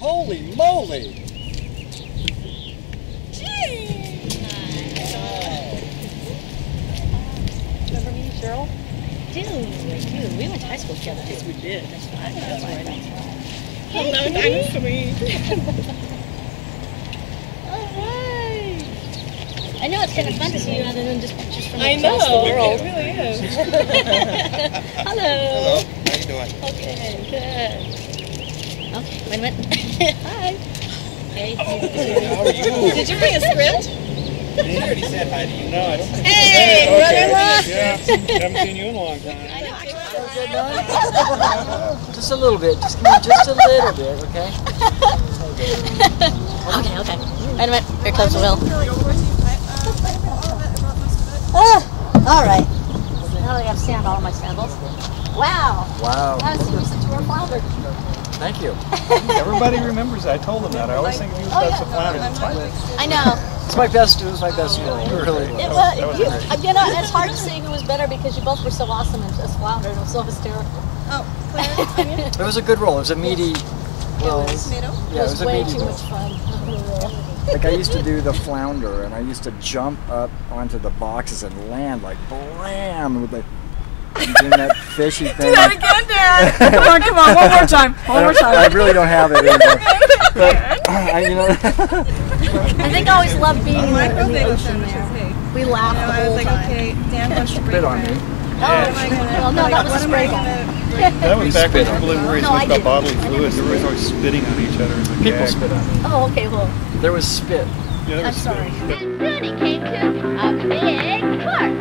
Holy moly! Remember me, Cheryl? Dude, we went to high school together. Yes, we did. That's right. Hello, dinosaur. Alright. I know it's kind of fun to see you other than just pictures from I across the know, world. it really is. Hello. Hello. How you doing? Okay, good. Okay, wait a minute. Hi. Hey. How are you? Did you bring a script? He already said hi to you. No, I don't think Hey, brother-in-law. Yeah, haven't seen you in a long time. I know, actually. Just a little bit. Just a little bit, okay? Okay. Wait a minute. Here comes the wheel. All right. Now that I got sand all on my sandals. Wow. Wow. I was thinking since you were a flounder. Thank you. Everybody remembers that. I told them that. I always think of you as Beth's a flounder. I know. It's my best. It was my best feeling. Really. It was, you know, it's hard to say who was better because you both were so awesome and just flounder. It was so hysterical. Oh, Claire, It was a good role. It was a meaty. Well, tomato? yeah, it was a way meaty too role. much fun. Like I used to do the flounder, and I used to jump up onto the boxes and land like blam with the doing that fishy thing. Do that again, Dad. Come on, one more time. I really don't have it anymore. But you know. I think I always loved being in the Microwave ocean sandwiches, there. hey. We laughed I the was whole like, time. okay, Dan wants to Spit break on bread. me. Oh, well, no, that was a spray ball. That was back when people didn't worry so No, much I about didn't. bodily I never fluids. They were always spitting on each other. As a People gag. spit on me. Oh, okay, well, There was spit. Yeah, there I'm was spit. sorry. And soon he came to a big park.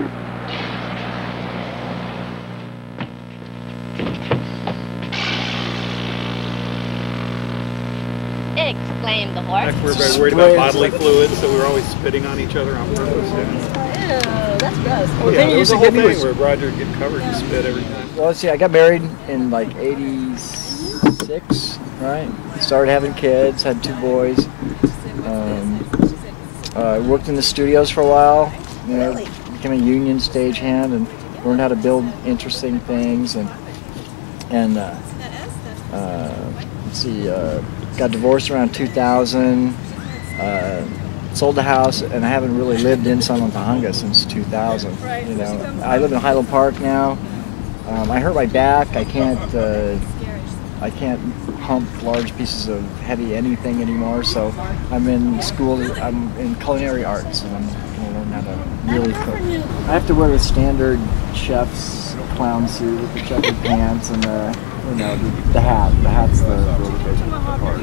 Exclaimed the horse. Back we were very worried about bodily fluids, so we were always spitting on each other on purpose. Yeah. ew, that's gross. Oh, yeah, thing there you was used a to whole give me thing was- where Roger would get covered in spit every time. Well, let's see. I got married in like '86, right? Started having kids, had 2 boys. Worked in the studios for a while. You know, became a union stagehand and learned how to build interesting things. And let's see. Got divorced around 2000. Sold the house, and I haven't really lived in Sunland since 2000. You know, I live in Highland Park now. I hurt my back. I can't hump large pieces of heavy anything anymore. So I'm in school. I'm in culinary arts, and I'm going to learn how to really cook. I have to wear the standard chef's clown suit with the checkered pants and the hat. The hat's the really big part.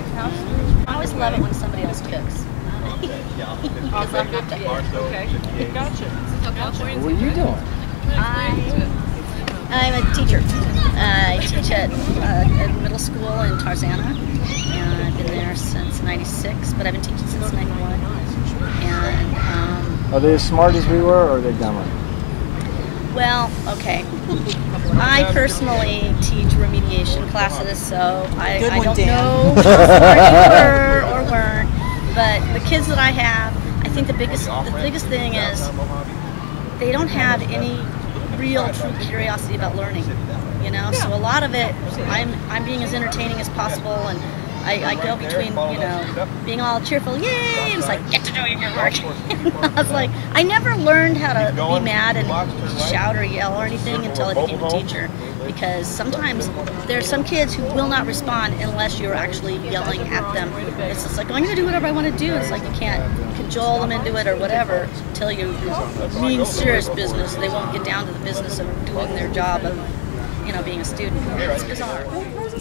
I always love it when somebody else cooks. Because I have to. Okay, gotcha. What are you doing? I'm a teacher. I teach at middle school in Tarzana, and I've been there since '96, but I've been teaching since '91. And Are they as smart as we were, or are they dumber? well, okay. I personally teach remediation classes, so I don't know how smart you were or weren't. But the kids that I have, I think the biggest thing is they don't have any real true curiosity about learning, you know. So a lot of it, I'm being as entertaining as possible, and I go between, you know, being all cheerful, yay, and it's like, get to doing your work. I was like, I never learned how to be mad and shout or yell or anything until I became a teacher, because sometimes there's some kids who will not respond unless you're actually yelling at them. It's just like, I'm going to do whatever I want to do. It's like you can't cajole them into it or whatever until you mean serious business. They won't get down to the business of doing their job of, you know, being a student. It's bizarre.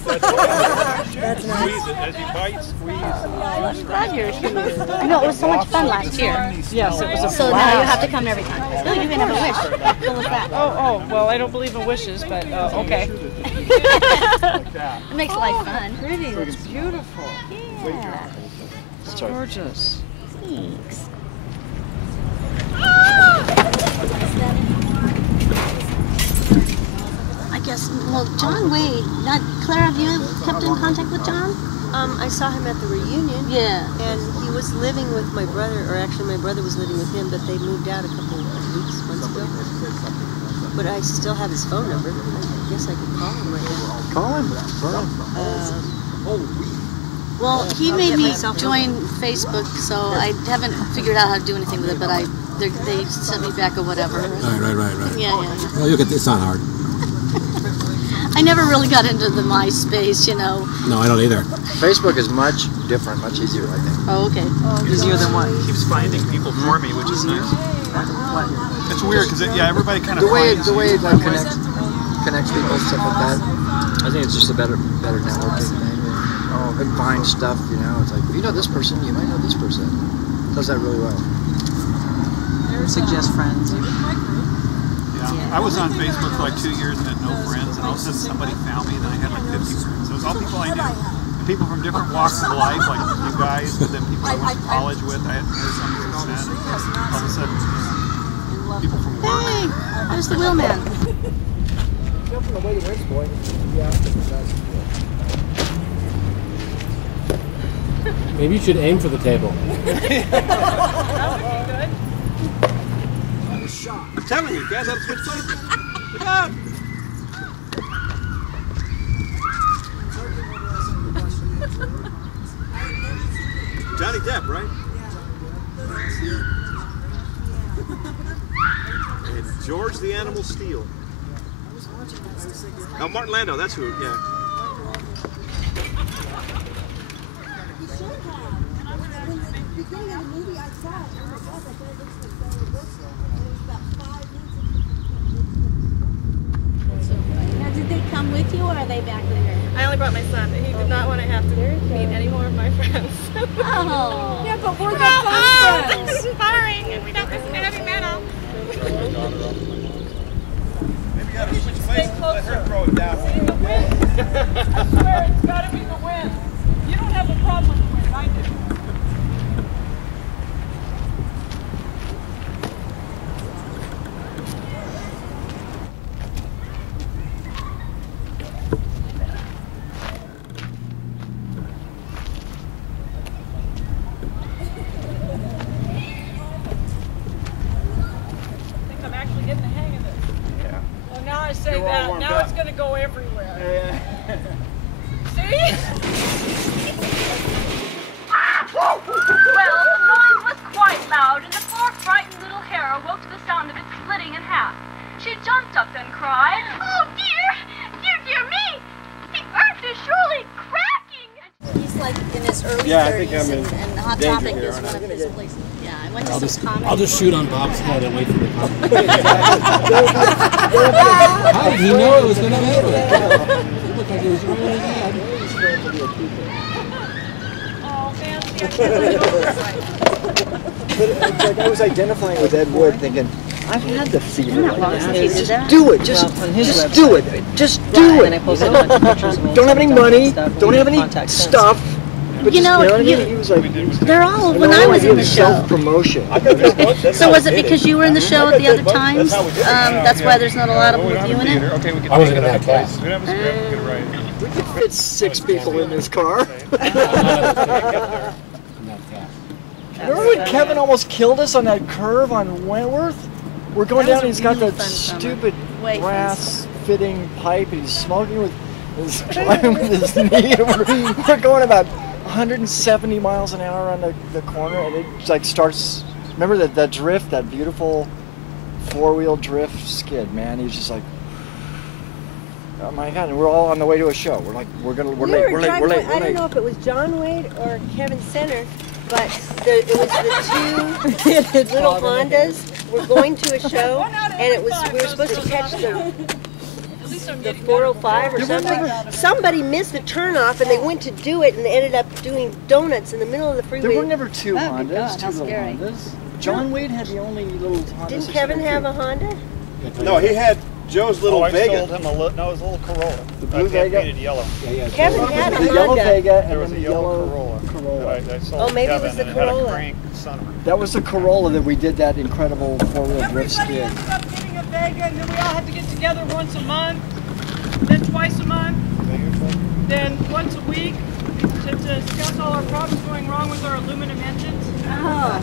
That's nice. Squeeze it. As you bite, squeeze. I'm glad you're here. No, it was so much fun last year. Yes, it was a So now you have to come every time. No, you can have a wish. Fill us that. Oh, well, I don't believe in wishes, but okay. It makes life fun. Pretty, that's beautiful. Yeah. It's gorgeous. Thanks. I guess, well, John Wade, Claire, have you kept in contact with John? I saw him at the reunion. Yeah. And he was living with my brother, or actually my brother was living with him, but they moved out a couple of months ago. But I still have his phone number. I guess I could call him right now. Call him. Well, he made me join Facebook, so I haven't figured out how to do anything with it, but they sent me back or whatever. Right. Yeah. Well, it's not hard. I never really got into the MySpace, you know. No, I don't either. Facebook is much different, much easier, I think. Oh, okay. Easier than what? It keeps finding people for me, which is nice. It's weird because everybody kind of the way it like connects people and stuff like that. I think it's just a better networking thing. And find stuff, you know. It's like if you know this person, you might know this person. It does that really well. Suggest friends. Yeah, I was on Facebook for like 2 years and had no friends, and all of a sudden somebody found me, and then I had like 50 friends. So it was all people I knew. And people from different walks of life, like you guys, but then people I went to college with, I hadn't heard something since then. And all of a sudden, people from work. Hey, there's the wheelman. Come from the way the wind's blowing. Maybe you should aim for the table. I'm telling you, guys, have a good fight. Look out! Johnny Depp, right? And George the Animal Steel. Oh, Martin Landau, that's who, yeah. Now, did they come with you, or are they back there? I only brought my son. He did not want to have to meet any more of my friends. Oh. Yeah, but we're the friends. This is inspiring, and we don't listen to heavy metal. Maybe you gotta switch places and let her throw it down. I swear it's got to be the wind. You don't have a problem with the wind, I do. I'm actually getting the hang of this. Yeah. Well, now I say You're all that, warmed now up. it's going to go everywhere. Yeah. See? Well, the noise was quite loud, and the poor frightened little hare awoke to the sound of it splitting in half. She jumped up and cried, "Oh dear! Dear me! The earth is surely cracking!" He's like in his early Yeah, I 30s, think I'm in and Hot danger Topic here, is aren't one I? of his places. Yeah, I went to some comedy. I'll just shoot on Bob's head and wait for the comment. How did he know it was going to happen? It looked like it was right in his head. Oh, man, see, I can't believe it. But it's like I was identifying with Ed Wood, thinking, I've had the fever like that. Just Just do it. Just do it. Just do it. And I posted a bunch of pictures of me. Don't have any money. Stuff, Don't have any contact sense. stuff. But You just, know, what I mean? you- He was like, They're all, when I was in the show. Self-promotion. So was it because you were in the show at the other times? That's why there's not a lot of you in it? Okay, we can I wasn't take in it that out class. twice. We don't have a script, we can write. We could fit 6 people in this car. Remember when Kevin almost killed us on that curve on Wentworth? We're going That down was and a he's got really that fun summer. stupid Way fun brass-fitting pipe and he's smoking with his driving with his knee. And we're going about 170 miles an hour on the corner and it like starts. Remember that drift, that beautiful 4-wheel drift skid, man. He's just like, oh my God! And we're all on the way to a show. We're like, we're late. I don't know if it was John Wade or Kevin Center, but it was the 2 little Hondas were going to a show, and we were supposed to catch the 405 or something. Somebody missed the turnoff, and they went to do it, and they ended up doing donuts in the middle of the freeway. There were never 2 Oh, Hondas, good God, 2 how little scary. Hondas. John Wade had the only little Honda. Didn't Kevin have a Honda? No, he had Joe's little I Vega. sold him his little Corolla. The blue Vega? Vega? Yellow. Kevin had a The yellow Honda. Vega There and was then a the yellow yellow Corolla. that I sold Oh, maybe it Kevin, was the and it had Corolla. a crank sunroof. That was the Corolla that we did that incredible 4-wheel drift skid. Ended up getting a Vega, and then we all had to get together once a month, then twice a month, then once a week to discuss all our problems going wrong with our aluminum engines. Oh.